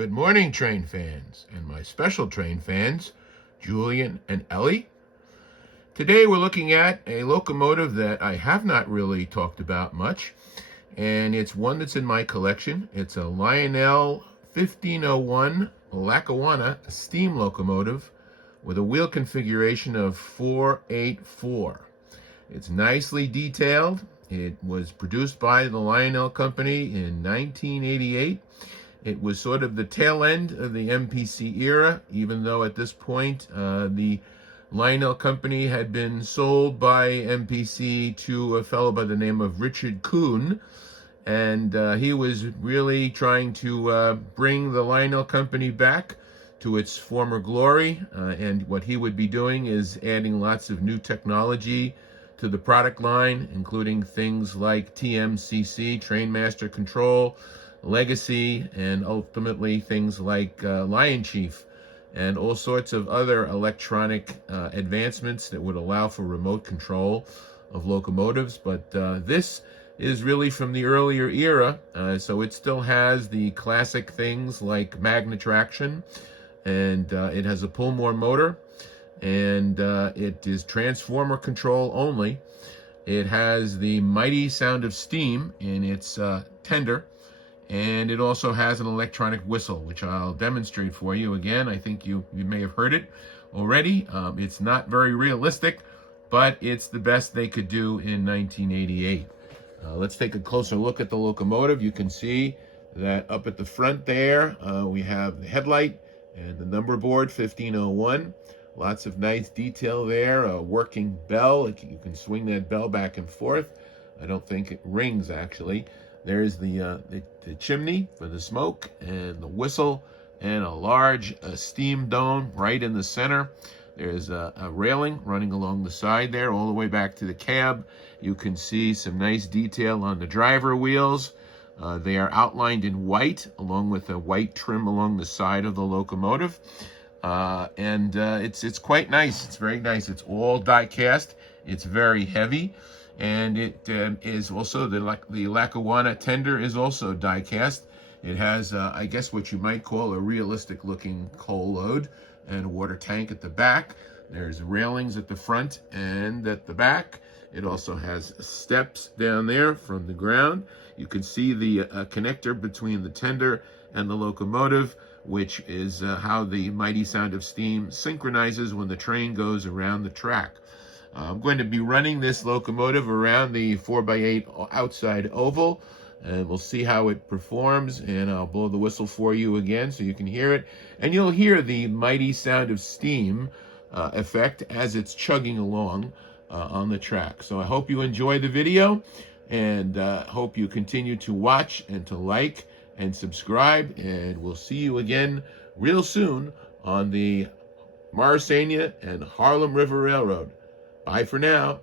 Good morning, train fans, and my special train fans, Julian and Ellie. Today we're looking at a locomotive that I have not really talked about much, and it's one that's in my collection. It's a Lionel 1501 Lackawanna steam locomotive with a wheel configuration of 484. It's nicely detailed. It was produced by the Lionel Company in 1988. It was sort of the tail end of the MPC era, even though at this point the Lionel Company had been sold by MPC to a fellow by the name of Richard Kughn, and he was really trying to bring the Lionel Company back to its former glory, and what he would be doing is adding lots of new technology to the product line, including things like TMCC, Trainmaster Control, Legacy, and ultimately things like Lionchief and all sorts of other electronic advancements that would allow for remote control of locomotives. But this is really from the earlier era, so it still has the classic things like Magna traction, and it has a Pullmore motor, and it is transformer control only. It has the mighty sound of steam in its tender, and it also has an electronic whistle, which I'll demonstrate for you. Again, I think you may have heard it already. It's not very realistic, but it's the best they could do in 1988. Let's take a closer look at the locomotive. You can see that up at the front there, we have the headlight and the number board, 1501. Lots of nice detail there. A working bell. You can swing that bell back and forth. I don't think it rings, actually. There's the chimney for the smoke, and the whistle, and a large steam dome right in the center. There's a railing running along the side there, all the way back to the cab. You can see some nice detail on the driver wheels. They are outlined in white, along with a white trim along the side of the locomotive. And it's quite nice. It's very nice. It's all die cast. It's very heavy. And it is also, the Lackawanna tender is also die cast. It has, I guess, what you might call a realistic looking coal load and a water tank at the back. There's railings at the front and at the back. It also has steps down there from the ground. You can see the connector between the tender and the locomotive, which is how the mighty sound of steam synchronizes when the train goes around the track. I'm going to be running this locomotive around the 4x8 outside oval, and we'll see how it performs, and I'll blow the whistle for you again so you can hear it. And you'll hear the mighty sound of steam effect as it's chugging along on the track. So I hope you enjoy the video, and hope you continue to watch and to like and subscribe, and we'll see you again real soon on the Morrisania and Harlem River Railroad. Bye for now.